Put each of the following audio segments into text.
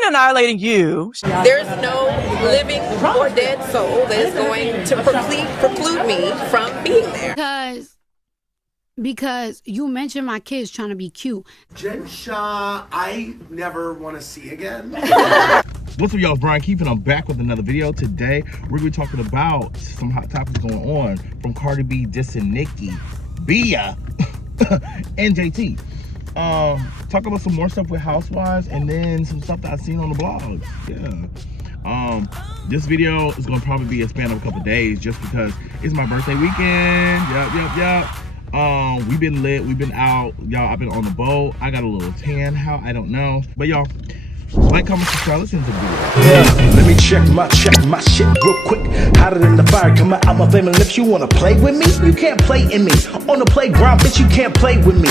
than annihilating you. There's no living or dead soul that is going to preclude me from being there. Because you mentioned my kids trying to be cute. Jen Shah, I never want to see again. What's up, y'all? Brian Keith, and I'm back with another video. Today, we're going to be talking about some hot topics going on from Cardi B dissing Nicki, Bia, and JT. Talk about some more stuff with Housewives, and then some stuff that I've seen on the blogs. Yeah. This video is going to probably be a span of a couple days just because it's my birthday weekend. Yup. We've been lit, we've been out, y'all. I've been on the boat. I got a little tan, how I don't know, but y'all like, comment, subscribe, listen to the video. Yeah, let me check my shit real quick. Hotter than the fire coming out my flaming lips. You wanna play with me? You can't play in me. On the playground, bitch, you can't play with me.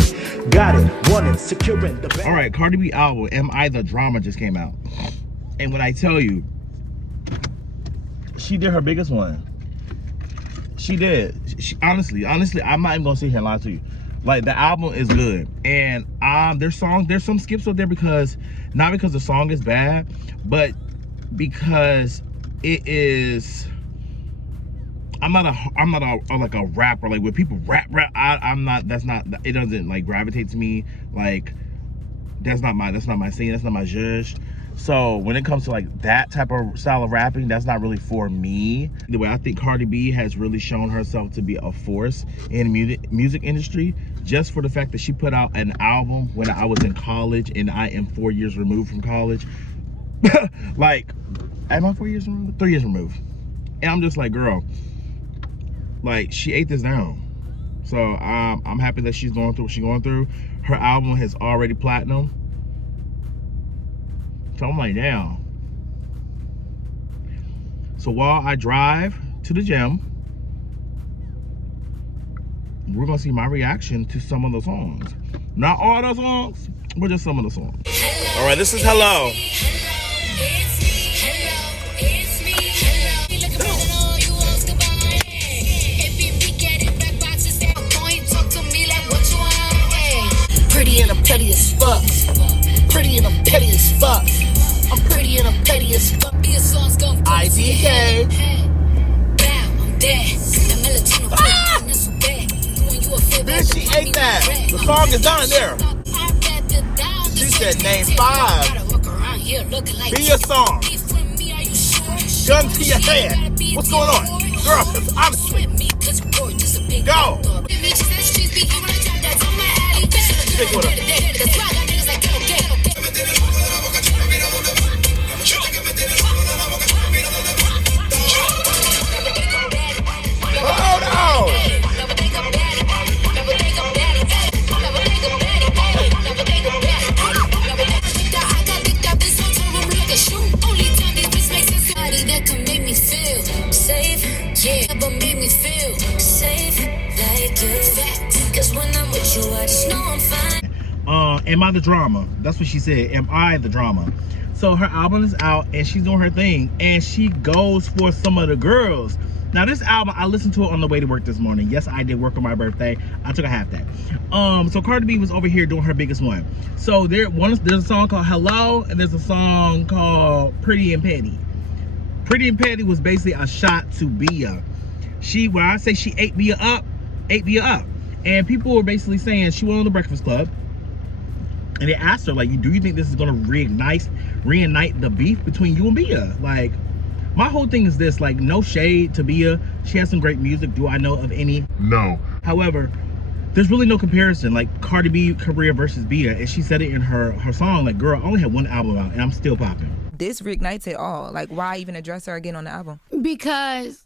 Got it, wanted, securing the bag. All right, Cardi B album Am I the Drama just came out, and when I tell you, she did her biggest one. She did. Honestly, I'm not even gonna sit here and lie to you. Like, the album is good, and there's some skips up there because not because the song is bad, but because it is. I'm not like a rapper. Like, when people rap, I'm not. That's not. It doesn't like gravitate to me. Like, that's not my scene. That's not my zhuzh. So when it comes to like that type of style of rapping, that's not really for me. The way I think Cardi B has really shown herself to be a force in the music industry, just for the fact that she put out an album when I was in college, and I am 4 years removed from college. Like, am I 4 years removed? 3 years removed. And I'm just like, girl, like, she ate this down. So I'm happy that she's going through what she's going through. Her album has already platinum. So I'm like, damn. So while I drive to the gym, we're gonna see my reaction to some of the songs. Not all the songs, but just some of the songs. All right, this is Hello. Pretty and I'm petty as fuck. Pretty and I'm petty as fuck. I'm pretty and I'm petty as fuck. IDK. Bitch, she ate that. The song is done there. She said name 5. Be your song. Gun to your head. What's going on? Girl, honestly. Go. Stick with her. Am I the drama? That's what she said. Am I the drama? So her album is out and she's doing her thing, and she goes for some of the girls. Now, this album, I listened to it on the way to work this morning. Yes, I did work on my birthday. I took a half day. So Cardi B was over here doing her biggest one. So there's a song called Hello, and there's a song called Pretty and Petty. Pretty and Petty was basically a shot to Bia. When I say she ate Bia up. And people were basically saying she went on the Breakfast Club, and they asked her, like, do you think this is gonna reignite the beef between you and Bia? Like, my whole thing is this, like, no shade to Bia. She has some great music. Do I know of any? No. However, there's really no comparison, like Cardi B career versus Bia. And she said it in her song, like, girl, I only had one album out and I'm still popping. This reignites it all. Like, why even address her again on the album? Because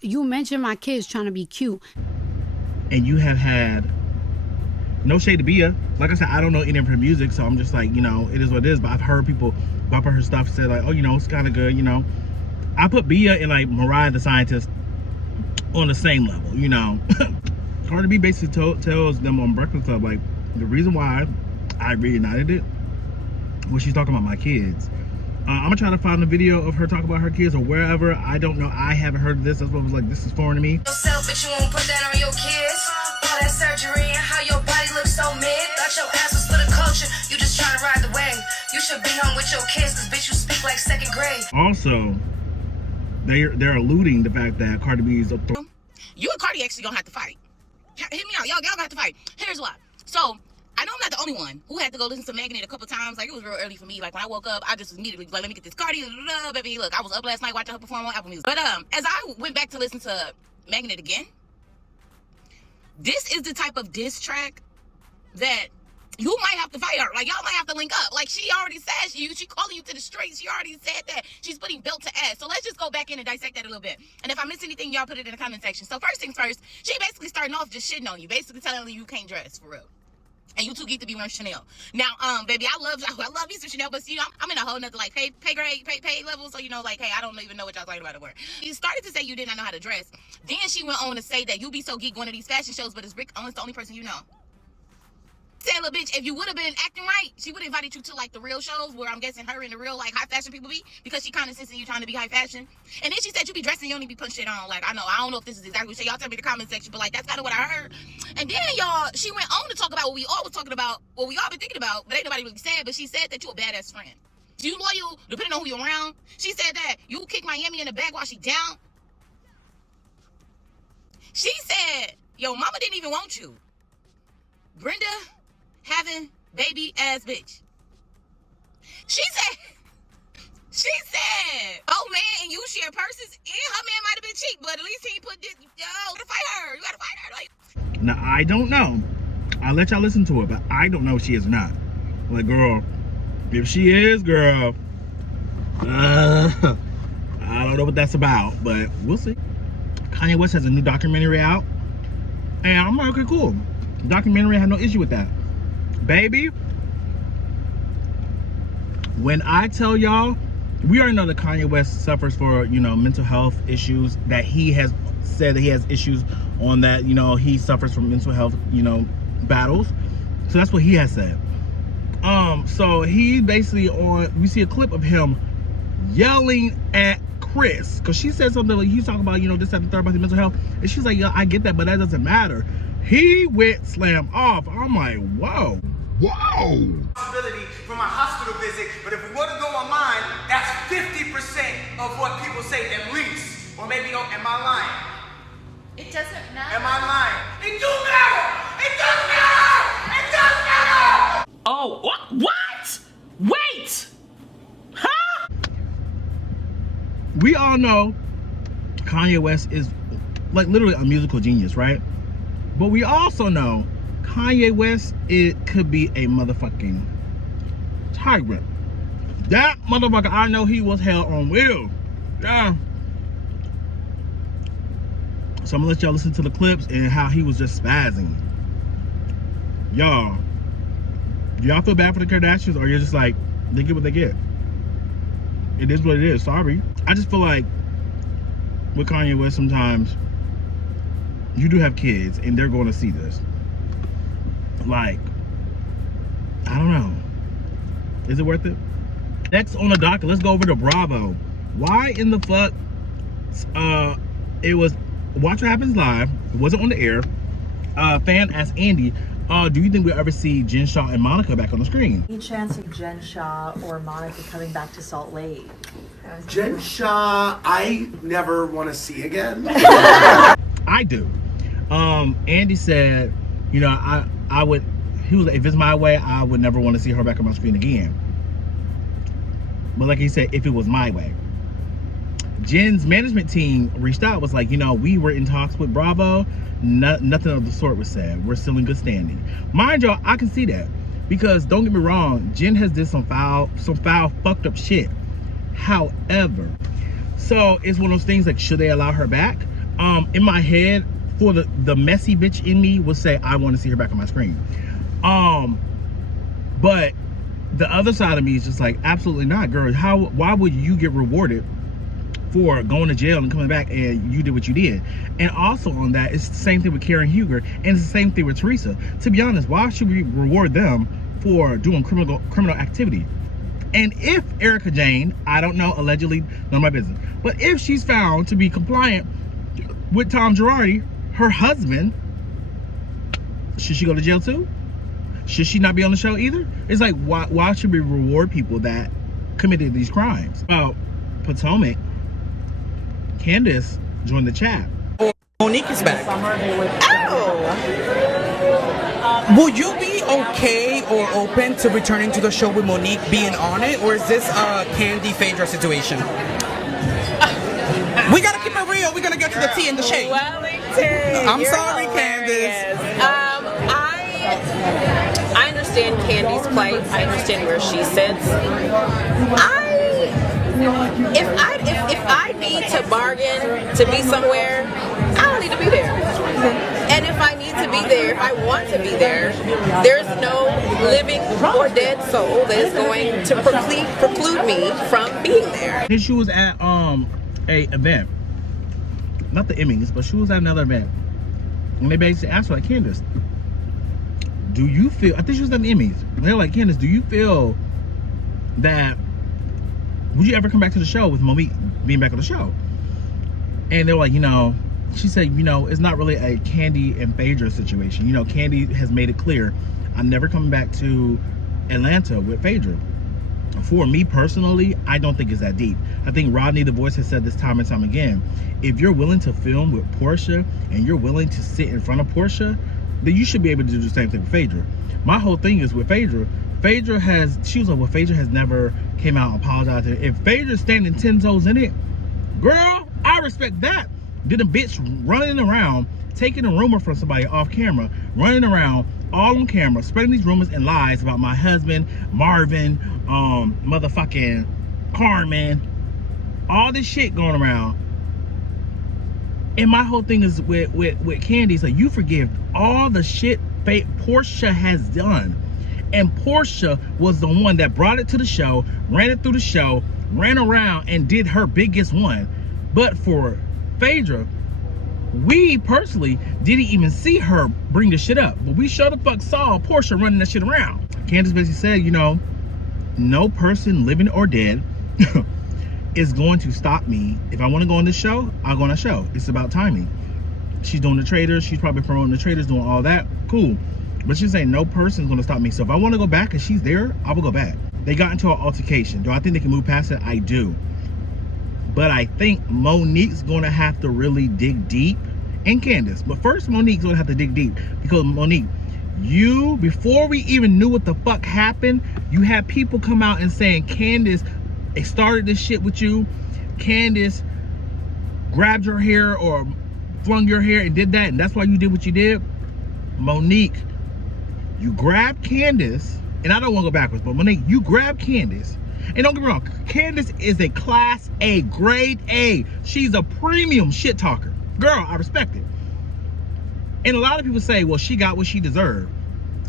you mentioned my kids trying to be cute. And you have had, no shade to Bia. Like I said, I don't know any of her music, so I'm just like, you know, it is what it is. But I've heard people bumping her stuff, say like, oh, you know, it's kind of good, you know. I put Bia and like Mariah the Scientist on the same level, you know. Cardi B basically tells them on Breakfast Club, like, the reason why I reunited it was she's talking about my kids. I'm gonna try to find a video of her talking about her kids or wherever. I don't know. I haven't heard of this. That's what was like, this is foreign to me. Yourself, but you won't put that on your kids. All that surgery and how your body looks so mid. Thought your ass was for the culture. You just trying to ride the wave. You should be your kids, cause bitch, you speak like second grade. Also, they're alluding the fact that Cardi B is up. You and Cardi actually gonna have to fight. Hit me out, y'all gonna have to fight. Here's why. So I know I'm not the only one who had to go listen to Megan a couple times. Like, it was real early for me. Like, when I woke up, I just immediately was like, let me get this Cardi. Baby, look, I was up last night watching her perform on Apple Music. But as I went back to listen to Megan again, this is the type of diss track that you might have to fight her. Like, y'all might have to link up. Like, she already said she calling you to the streets. She already said that she's putting belt to ass. So let's just go back in and dissect that a little bit. And if I miss anything, y'all put it in the comment section. So first things first, she basically starting off just shitting on you, basically telling you can't dress for real. And you too geek to be wearing Chanel. Now, baby, I love me some Chanel, but you know, I'm in a whole nother like pay grade, pay level. So you know, like, hey, I don't even know what y'all talking about at work. You started to say you did not know how to dress. Then she went on to say that you be so geek going to these fashion shows, but it's Rick Owens the only person you know. Say, little bitch, if you would have been acting right, she would have invited you to like the real shows where I'm guessing her and the real like high fashion people be, because she kind of senses you trying to be high fashion. And then she said you be dressing, you don't need to be putting shit on. Like, I don't know if this is exactly what she, y'all tell me in the comment section, but like that's kind of what I heard. And then y'all, she went on to talk about what we all was talking about, what we all been thinking about, but ain't nobody really said. But she said that you a badass friend. You loyal depending on who you're around. She said that you kick Miami in the back while she down. She said, yo, mama didn't even want you. Brenda having baby ass bitch. She said, oh man, and you share purses, and her man might have been cheap, but at least he put this, yo, you gotta fight her. You gotta fight her. Like, Now, I don't know. I'll let y'all listen to it, but I don't know if she is or not. Like, girl, if she is, girl, I don't know what that's about, but we'll see. Kanye West has a new documentary out, and I'm like, okay, cool. Documentary, I have no issue with that. Baby, when I tell y'all, we already know that Kanye West suffers for, you know, mental health issues, that he has said that he has issues on that, you know, he suffers from mental health, you know, battles. So that's what he has said. So he basically we see a clip of him yelling at Chris, because she said something like, he's talking about, you know, this, that, and the third about the mental health, and she's like, yeah, I get that, but that doesn't matter. He went slam off. I'm like, whoa. Responsibility for my hospital visit, but if we were to go online, that's 50% of what people say at least. Or maybe, am I lying? It doesn't matter. Am I lying? It do matter! It does matter! It does matter! Oh, what? Wait! Huh? We all know Kanye West is like literally a musical genius, right? But we also know Kanye West, it could be a motherfucking tyrant. That motherfucker, I know he was hell on wheels. Yeah. So I'm gonna let y'all listen to the clips and how he was just spazzing. Y'all, do y'all feel bad for the Kardashians, or you're just like, they get what they get? It is what it is, sorry. I just feel like with Kanye West, sometimes you do have kids and they're going to see this. Like, I don't know. Is it worth it? Next on the docket, let's go over to Bravo. Why in the fuck, it was Watch What Happens Live. It wasn't on the air. Fan asked Andy, do you think we'll ever see Jen Shaw and Monica back on the screen? Any chance of Jen Shaw or Monica coming back to Salt Lake? Jen Shaw, I never want to see again. I do. Andy said, you know, I would, he was like, if it's my way, I would never want to see her back on my screen again. But like he said, if it was my way. Jen's management team reached out, was like, you know, we were in talks with Bravo. Nothing of the sort was said. We're still in good standing. Mind y'all, I can see that. Because don't get me wrong, Jen has did some foul, fucked up shit. However, so it's one of those things like, should they allow her back? In my head, for the messy bitch in me would say, I want to see her back on my screen. But the other side of me is just like, absolutely not, girl. Why would you get rewarded for going to jail and coming back and you did what you did? And also on that, it's the same thing with Karen Huger, and it's the same thing with Teresa. To be honest, why should we reward them for doing criminal activity? And if Erica Jane, I don't know, allegedly, none of my business, but if she's found to be compliant with Tom Girardi, her husband, should she go to jail too? Should she not be on the show either? It's like, why should we reward people that committed these crimes. About Potomac, Candace joined the chat. Monique is back. Oh! Will you be okay or open to returning to the show with Monique being on it, or is this a Candy Phaedra situation? We gotta keep it real. We're gonna get to the tea and the shade. Wellington, I'm you're sorry, hilarious. Candace. I understand Candy's plight. I understand where she sits. If I need to bargain to be somewhere, I don't need to be there. And if I need to be there, if I want to be there, there's no living or dead soul that is going to preclude me from being there. Then she was at a event, not the Emmys, but she was at another event, and they basically asked her, like, Candace, do you feel? I think she was at the Emmys. And they're like, Candace, do you feel that? Would you ever come back to the show with Monique being back on the show? And they were like, you know, she said, you know, it's not really a Candy and Phaedra situation. You know, Candy has made it clear, I'm never coming back to Atlanta with Phaedra. For me personally, I don't think it's that deep. I think Rodney the Voice has said this time and time again. If you're willing to film with Portia and you're willing to sit in front of Portia, then you should be able to do the same thing with Phaedra. My whole thing is with Phaedra, she was like, well, Phaedra has never came out and apologized. If Phaedra's standing 10 toes in it, girl, I respect that. Did a bitch running around, taking a rumor from somebody off camera, running around all on camera, spreading these rumors and lies about my husband, Marvin, motherfucking Carmen, all this shit going around. And my whole thing is with Candy, so you forgive all the shit Portia has done. And Portia was the one that brought it to the show, ran it through the show, ran around and did her biggest one. But for Phaedra, we personally didn't even see her bring the shit up. But we sure the fuck saw Portia running that shit around. Candace basically said, you know, no person living or dead is going to stop me. If I want to go on this show, I'll go on a show. It's about timing. She's doing the Traders. She's probably promoting the Traders, doing all that. Cool. But she's saying no person's going to stop me. So if I want to go back and she's there, I will go back. They got into an altercation. Do I think they can move past it? I do. But I think Monique's going to have to really dig deep. And Candace. But first, Monique's going to have to dig deep. Because Monique, you, before we even knew what the fuck happened, you had people come out and saying Candace started this shit with you. Candace grabbed your hair or flung your hair and did that. And that's why you did what you did. Monique, you grabbed Candace, and I don't want to go backwards, but Monique, you grabbed Candace, and don't get me wrong, Candace is a class A, grade A. She's a premium shit talker. Girl, I respect it. And a lot of people say, well, she got what she deserved.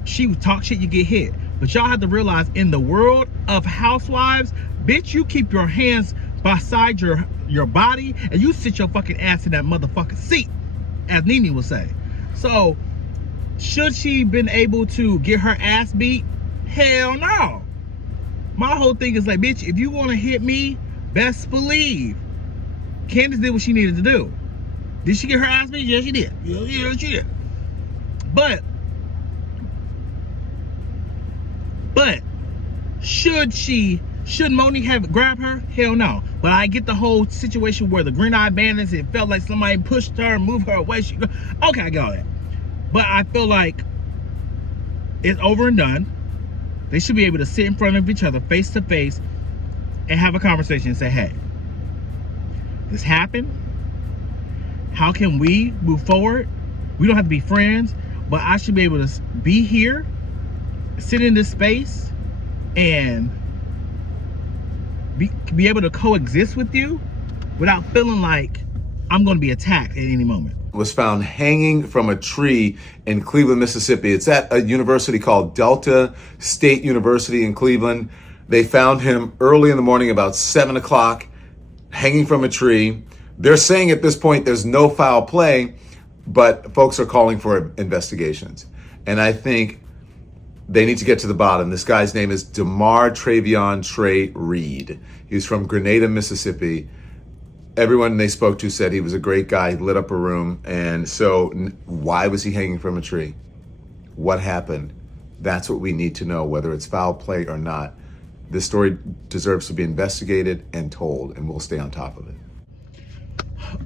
She would talk shit, you get hit. But y'all have to realize, in the world of housewives, bitch, you keep your hands beside your body, and you sit your fucking ass in that motherfucking seat, as Nene would say. So, should she been able to get her ass beat? Hell no. My whole thing is like, bitch, if you want to hit me, best believe Candace did what she needed to do. Did she get her ass beat? Yes, she did. Yeah, she did. But should Monique have grabbed her? Hell no. But I get the whole situation where the green-eyed bandits, it felt like somebody pushed her, moved her away. Okay, I get all that. But I feel like it's over and done. They should be able to sit in front of each other face to face and have a conversation and say, hey, this happened. How can we move forward? We don't have to be friends, but I should be able to be here, sit in this space, and be able to coexist with you without feeling like I'm going to be attacked at any moment. Was found hanging from a tree in Cleveland, Mississippi. It's at a university called Delta State University in Cleveland. They found him early in the morning, about 7 o'clock, hanging from a tree. They're saying at this point there's no foul play, but folks are calling for investigations. And I think they need to get to the bottom. This guy's name is DeMar Travion Trey Reed. He's from Grenada, Mississippi. Everyone they spoke to said he was a great guy. He lit up a room. And so why was he hanging from a tree? What happened? That's what we need to know, whether it's foul play or not. This story deserves to be investigated and told, and we'll stay on top of it.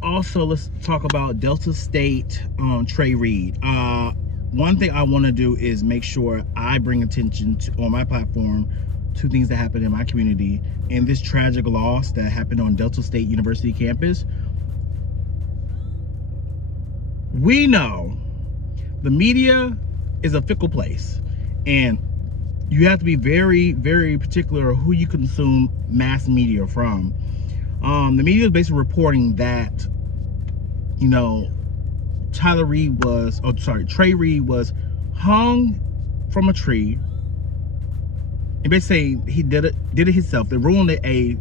Also, let's talk about Delta State Trey Reed. One thing I want to do is make sure I bring attention to, on my platform, to things that happened in my community and this tragic loss that happened on Delta State University campus. We know the media is a fickle place, and you have to be very, very particular Mm-hmm. who you consume mass media from. The media is basically reporting that, you know, Trey Reed was hung from a tree, and basically he did it himself. They ruined a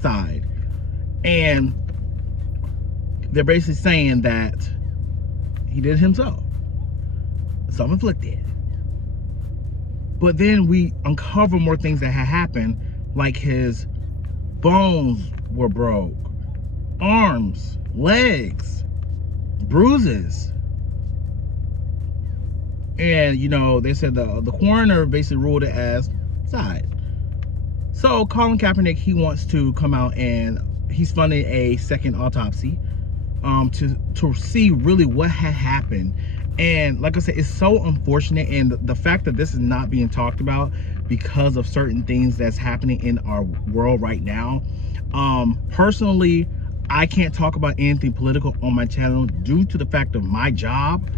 side, and they're basically saying that he did it himself, self-inflicted. But then we uncover more things that had happened, like his bones were broke, arms, legs, bruises. And, you know, they said the coroner basically ruled it as side. So Colin Kaepernick, he wants to come out, and he's funding a second autopsy to see really what had happened. And like I said, it's so unfortunate, and the fact that this is not being talked about because of certain things that's happening in our world right now. Personally, I can't talk about anything political on my channel due to the fact of my job.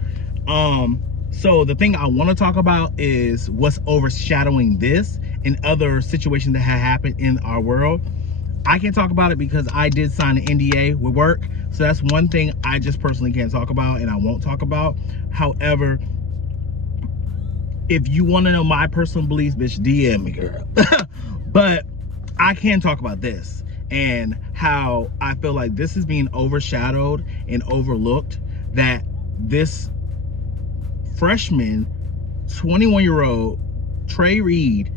So the thing I want to talk about is what's overshadowing this and other situations that have happened in our world. I can't talk about it because I did sign an NDA with work. So that's one thing I just personally can't talk about, and I won't talk about. However, if you want to know my personal beliefs, bitch, DM me, girl. But I can talk about this and how I feel like this is being overshadowed and overlooked, that this freshman, 21-year-old Trey Reed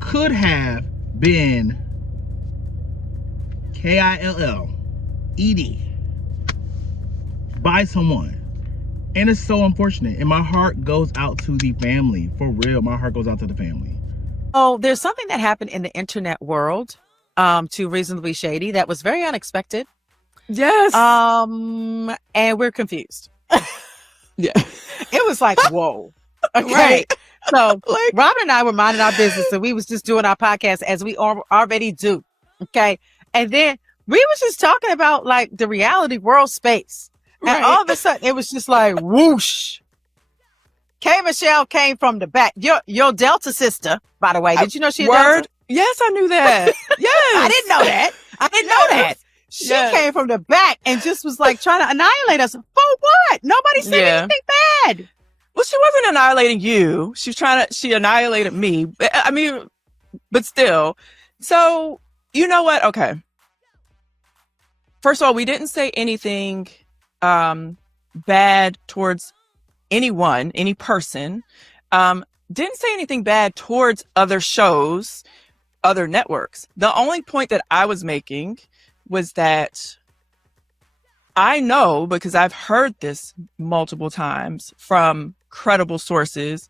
could have been KILLED by someone. And it's so unfortunate, and my heart goes out to the family. For real, my heart goes out to the family. Oh, there's something that happened in the internet world, to Reasonably Shady, that was very unexpected. Yes. And we're confused. Yeah. It was like, whoa. Okay. Right. So Robin and I were minding our business, and we was just doing our podcast as we already do. Okay. And then we was just talking about like the reality world space. And all of a sudden it was just like whoosh. K. Michelle came from the back. Your Delta sister, by the way. Did you know she a Delta? Yes, I knew that. Yes. I didn't know that. I didn't know that. She came from the back and just was like trying to annihilate us. For what? Nobody said anything bad. Well, she wasn't annihilating you. She annihilated me. I mean, but still. So, you know what? Okay. First of all, we didn't say anything bad towards anyone, any person. Didn't say anything bad towards other shows, other networks. The only point that I was making was that I know, because I've heard this multiple times from credible sources,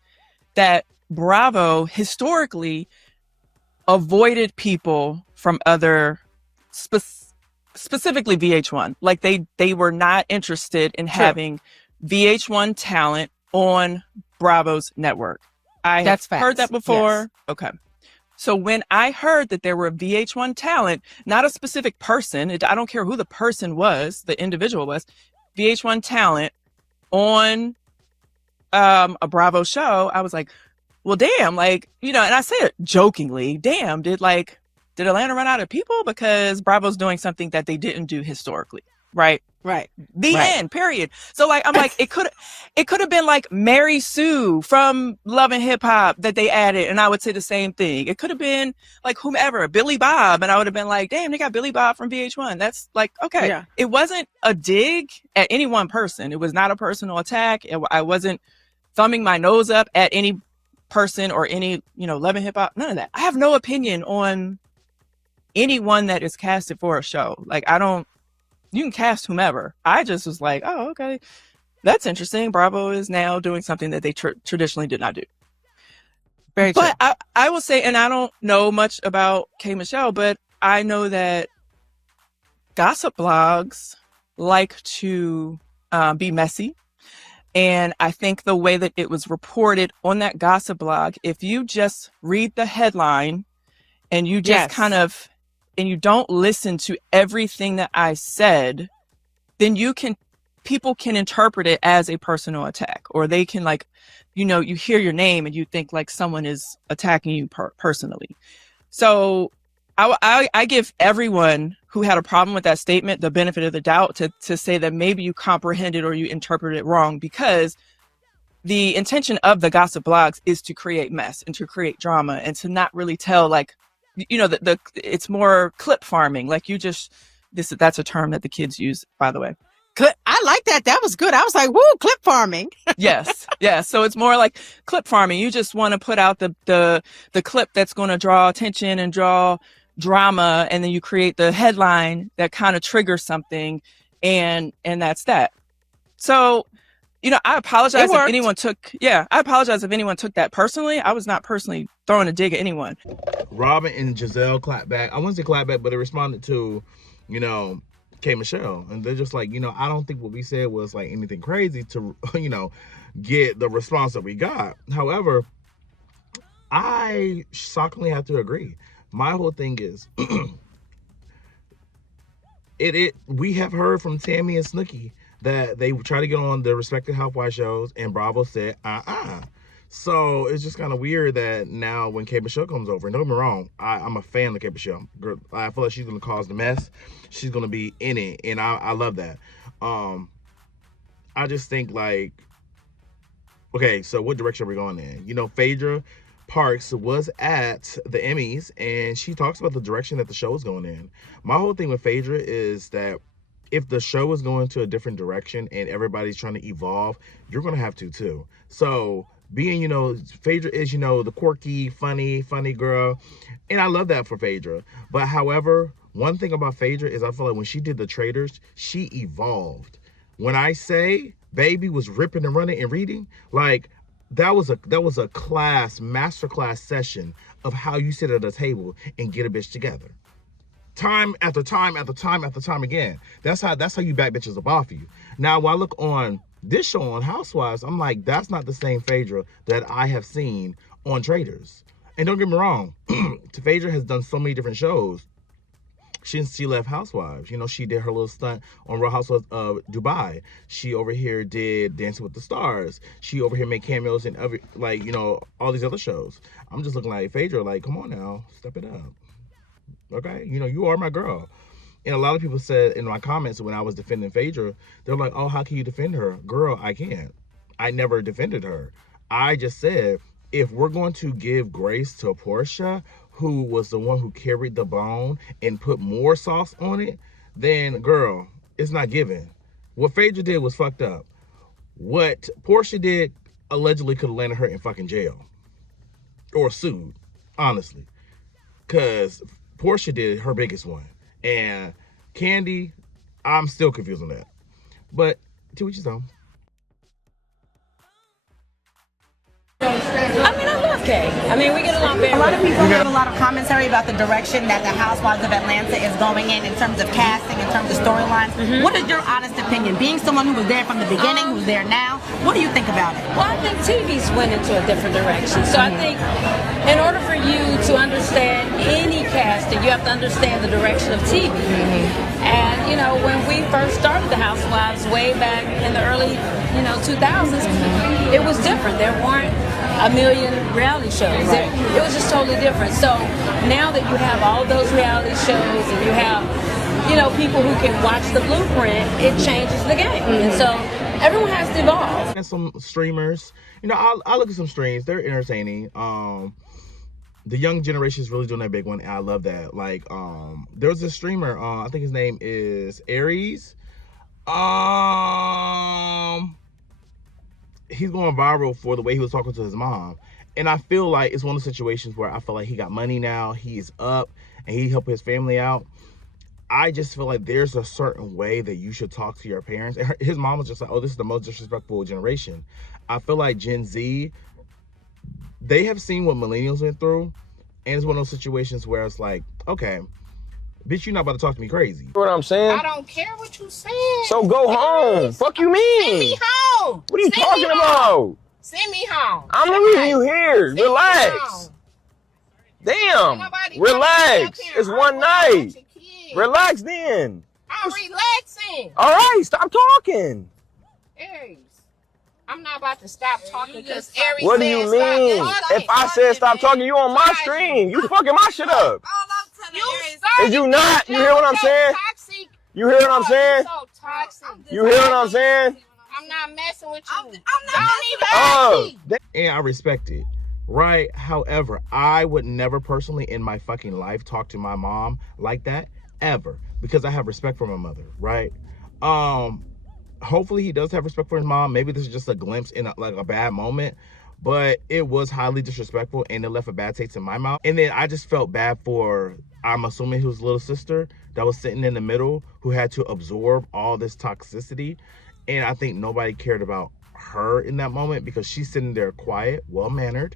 that Bravo historically avoided people from other, specifically VH1. Like they were not interested in having VH1 talent on Bravo's network. I have heard that before. Yes. Okay. So when I heard that there were VH1 talent, not a specific person, I don't care who the person was, the individual was, VH1 talent on a Bravo show, I was like, well, damn, like, you know, and I say it jokingly, damn, did Atlanta run out of people because Bravo's doing something that they didn't do historically, right? Right. The end, period. So like, I'm like, it could have been like Mary Sue from Love and Hip Hop that they added, and I would say the same thing. It could have been like whomever, Billy Bob, and I would have been like, damn, they got Billy Bob from VH1. That's like, okay. Yeah. It wasn't a dig at any one person. It was not a personal attack. I wasn't thumbing my nose up at any person or any, you know, Love and Hip Hop. None of that. I have no opinion on anyone that is casted for a show. Like, you can cast whomever. I just was like, oh, okay, that's interesting. Bravo is now doing something that they traditionally did not do. Very true. But I will say, and I don't know much about K. Michelle, but I know that gossip blogs like to be messy. And I think the way that it was reported on that gossip blog, if you just read the headline and you just kind of, and you don't listen to everything that I said, then people can interpret it as a personal attack, or they can like, you hear your name and you think like someone is attacking you personally. So I give everyone who had a problem with that statement the benefit of the doubt to say that maybe you comprehended or you interpreted it wrong, because the intention of the gossip blogs is to create mess and to create drama and to not really tell, like, it's more clip farming. Like that's a term that the kids use, by the way. I like that. That was good. I was like, woo, clip farming. Yes. Yeah. So it's more like clip farming. You just want to put out the clip that's going to draw attention and draw drama, and then you create the headline that kind of triggers something, and that's that. So, I apologize if anyone took that personally. I was not personally throwing a dig at anyone. Robin and Giselle clapped back. I wouldn't say clap back, but they responded to, K. Michelle, and they're just like, I don't think what we said was like anything crazy to, get the response that we got. However, I shockingly have to agree. My whole thing is, we have heard from Tammy and Snooki that they try to get on the respective housewife shows, and Bravo said, So it's just kind of weird that now when K. Michelle comes over, and don't get me wrong, I'm a fan of K. Michelle. I feel like she's going to cause the mess. She's going to be in it, and I love that. I just think like, okay, so what direction are we going in? Phaedra Parks was at the Emmys, and she talks about the direction that the show is going in. My whole thing with Phaedra is that if the show is going to a different direction and everybody's trying to evolve, you're going to have to too. So being, Phaedra is, the quirky, funny girl, and I love that for Phaedra. But however, one thing about Phaedra is I feel like when she did The Traitors, she evolved. When I say Baby was ripping and running and reading, like, that was a masterclass session of how you sit at a table and get a bitch together. Time after time after time after time again. That's how you back bitches up off you. Now, when I look on this show on Housewives, I'm like, that's not the same Phaedra that I have seen on Traitors. And don't get me wrong, Phaedra has done so many different shows since she left Housewives. She did her little stunt on Real Housewives of Dubai. She over here did Dancing with the Stars. She over here made cameos in every, all these other shows. I'm just looking like, Phaedra, like, come on now, step it up. Okay? You are my girl. And a lot of people said in my comments when I was defending Phaedra, they're like, oh, how can you defend her? Girl, I can't. I never defended her. I just said, if we're going to give grace to Portia, who was the one who carried the bone and put more sauce on it, then girl, it's not given. What Phaedra did was fucked up. What Portia did allegedly could have landed her in fucking jail. Or sued, honestly. Because Portia did her biggest one. And Kandi, I'm still confused on that. But to each his own. I mean, I love Kay. I mean, we get along very well. A lot of people have a lot of commentary about the direction that the Housewives of Atlanta is going in terms of casting, in terms of storylines. What is your honest opinion? Being someone who was there from the beginning, who's there now, what do you think about it? Well, I think TV's went into a different direction. So I think in order for you to understand any casting, you have to understand the direction of TV. And, when we first started the Housewives way back in the early, 2000s, it was different. There weren't a million reality shows. It was just totally different. So now that you have all those reality shows and you have, people who can watch the blueprint, it changes the game. And so everyone has to evolve. And some streamers, I look at some streams. They're entertaining. The young generation is really doing that big one, and I love that. Like, there's a streamer, I think his name is Aries. He's going viral for the way he was talking to his mom. And I feel like it's one of the situations where I feel like he got money now, he's up, and he helped his family out. I just feel like there's a certain way that you should talk to your parents. And his mom was just like, oh, this is the most disrespectful generation. I feel like Gen Z, they have seen what millennials went through, and it's one of those situations where it's like, okay, bitch, you're not about to talk to me crazy. You know what I'm saying? I don't care what you said. So go home. Fuck you mean? Send me home. What are you Send talking me about? home. Send me home. I'm leaving you here. Relax. Damn. Relax. It's one night. Relax then. I'm relaxing. All right, stop talking. Aries, I'm not about to stop talking because Aries What do you mean? If I said stop talking, you on my stream. You fucking my shit up. Is you not? You hear what I'm saying? You hear what I'm saying? You hear what I'm saying? I'm not messing with you. Don't even ask me. And I respect it, right? However, I would never personally in my fucking life talk to my mom like that, ever, because I have respect for my mother, right? Hopefully he does have respect for his mom. Maybe this is just a glimpse in a bad moment, but it was highly disrespectful and it left a bad taste in my mouth. And then I just felt bad for, I'm assuming his little sister that was sitting in the middle who had to absorb all this toxicity. And I think nobody cared about her in that moment because she's sitting there quiet, well-mannered,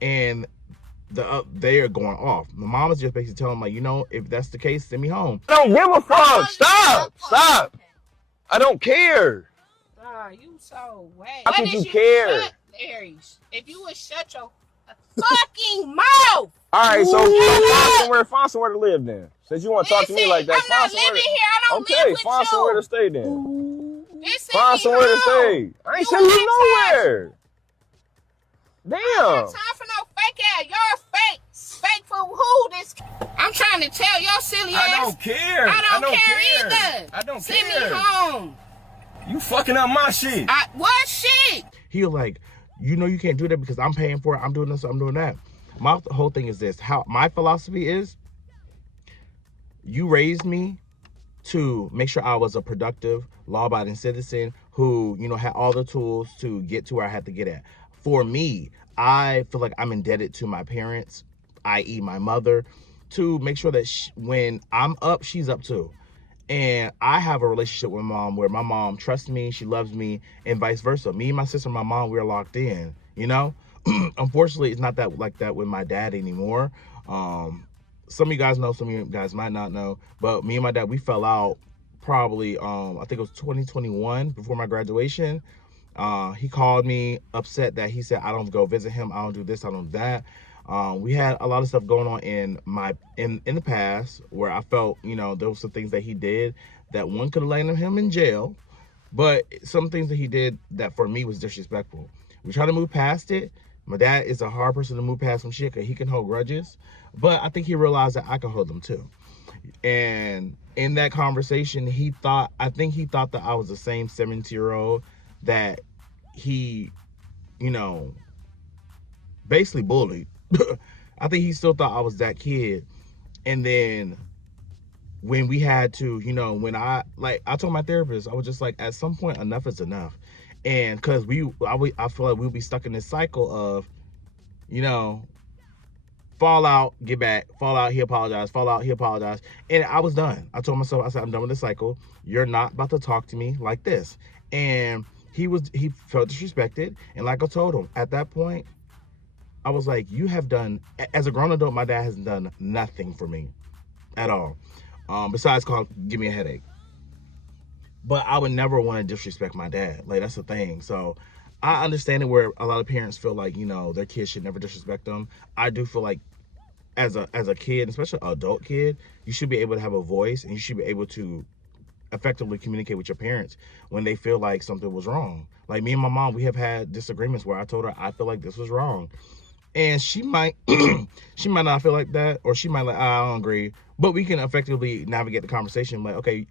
and they are going off. The mom is just basically telling him, like, you know, if that's the case, send me home. I don't give a fuck. Stop. I don't care. You so whack. How could you care? Aries, if you would shut your fucking mouth. All right, so find somewhere to live then. Since you want to talk to me like that, I'm not living here. I don't live with find you. somewhere to stay then. Find somewhere to stay. I ain't sending you nowhere. Damn. I don't have time for no fake ass. You're fake. Fake for who? I'm trying to tell your silly ass. I don't care. I don't care either. I don't Send care. me home. You fucking up my shit. What shit? He was like, you know you can't do that because I'm paying for it. I'm doing this, I'm doing that. My whole thing is this. How my philosophy is, you raised me to make sure I was a productive, law-abiding citizen who, you know, had all the tools to get to where I had to get at. For me, I feel like I'm indebted to my parents, i.e. my mother, to make sure that when I'm up, she's up too. And I have a relationship with my mom where my mom trusts me, she loves me, and vice versa. Me and my sister and my mom, we're locked in, you know? Unfortunately, it's not that like that with my dad anymore. Some of you guys know, some of you guys might not know, but me and my dad, we fell out probably, I think it was 2021 before my graduation. He called me upset that he said, I don't go visit him. I don't do this, I don't do that. We had a lot of stuff going on in the past where I felt, you know, there was some things that he did that one could have landed him in jail, but some things that he did that for me was disrespectful. We try to move past it. My dad is a hard person to move past some shit because he can hold grudges, but I think he realized that I can hold them too. And in that conversation, I think he thought that I was the same 17-year-old that he, you know, basically bullied. I think he still thought I was that kid. And then when we had to, you know, when I told my therapist, I was just like, at some point, enough is enough. And because I feel like we'll be stuck in this cycle of, you know, fall out, get back, fall out, he apologized, fall out, he apologized. And I was done. I told myself, I said, I'm done with this cycle. You're not about to talk to me like this. And he felt disrespected. And like I told him, at that point, I was like, you have done, as a grown adult, my dad has done nothing for me at all. Besides give me a headache. But I would never want to disrespect my dad. Like, that's the thing. So I understand it where a lot of parents feel like, you know, their kids should never disrespect them. I do feel like as a kid, especially an adult kid, you should be able to have a voice and you should be able to effectively communicate with your parents when they feel like something was wrong. Like me and my mom, we have had disagreements where I told her I feel like this was wrong. And she might not feel like that, or she might like, I don't agree. But we can effectively navigate the conversation like, okay,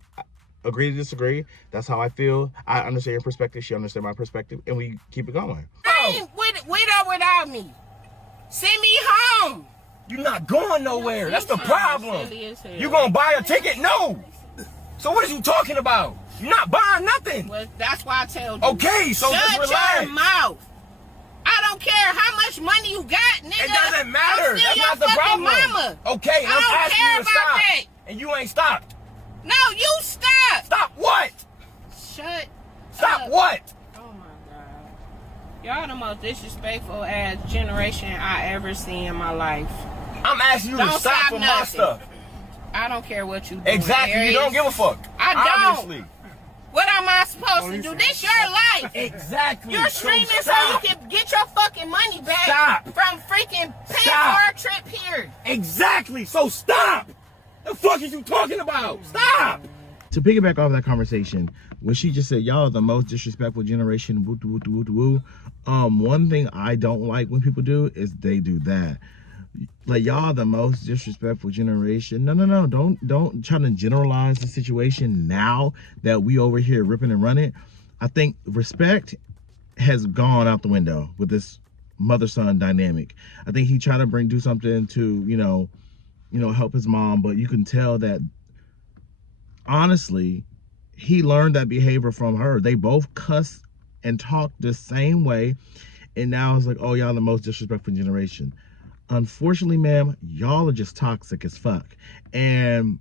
agree to disagree. That's how I feel. I understand your perspective. She understands my perspective, and we keep it going. With or without me. Send me home. You're not going nowhere. That's the problem. You gonna buy a ticket? No. So what are you talking about? You're not buying nothing. Well, that's why I tell you. Okay, so just relax. Shut your mouth. I don't care how much money you got, nigga. It doesn't matter. I'm still That's not the problem. Mama. Okay, I don't asking care you to about stop. that. And you ain't stopped. No, you stop. Stop what? Shut Stop up. what? Oh my God. Y'all the most disrespectful ass generation I ever seen in my life. I'm asking you to stop for my stuff. I don't care what you do. Exactly, Aries. you don't give a fuck. I don't. Obviously. What am I supposed to do? This your life. Exactly. You're streaming so you can get your fucking money back from freaking paying for our trip here. Exactly. So stop. The fuck is you talking about? Stop. To piggyback off that conversation, when she just said, y'all are the most disrespectful generation, woo, woo, woo, woo, one thing I don't like when people do is they do that. Like, y'all the most disrespectful generation. No. Don't try to generalize the situation now that we over here ripping and running. I think respect has gone out the window with this mother-son dynamic. I think he tried to do something to, you know, help his mom, but you can tell that honestly, he learned that behavior from her. They both cuss and talk the same way. And now it's like, oh, y'all the most disrespectful generation. Unfortunately, ma'am, y'all are just toxic as fuck. And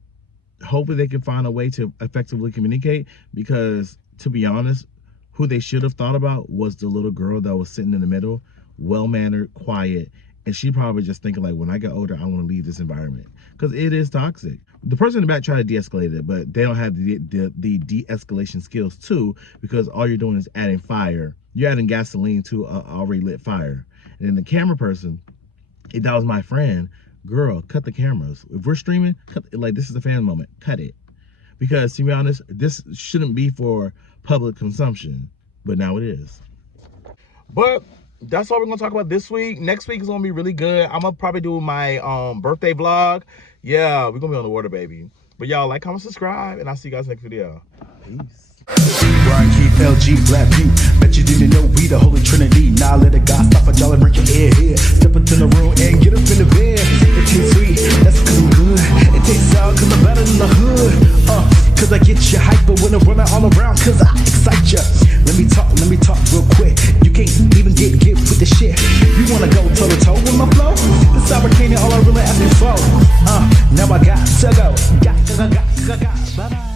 hopefully they can find a way to effectively communicate, because to be honest, who they should have thought about was the little girl that was sitting in the middle, well-mannered, quiet. And she probably just thinking like, when I get older, I want to leave this environment, because it is toxic. The person in the back tried to de-escalate it, but they don't have the de-escalation skills too, because all you're doing is adding fire. You're adding gasoline to an already lit fire. And then the camera person, if that was my friend, girl, cut the cameras. If we're streaming, like, this is a fan moment, cut it. Because to be honest, this shouldn't be for public consumption, but now it is. But that's all we're gonna talk about this week. Next week is gonna be really good. I'm gonna probably do my birthday vlog. Yeah, we're gonna be on the water, baby. But y'all, like, comment, subscribe, and I'll see you guys next video. Peace. Brian Keith, LG, Black View. Bet you didn't know we the Holy Trinity. Now let it God stop a y'all and break your head here. Step into the room and get up in the bed. It tastes sweet, that's cause I'm good. It tastes sour cause I'm better than the hood. Cause I get you hyper when I'm running all around, cause I excite ya. Let me talk real quick. You can't even get with the shit. You wanna go toe to toe with my flow? This American all I really asking for. Now I got to go. Got. Bye bye.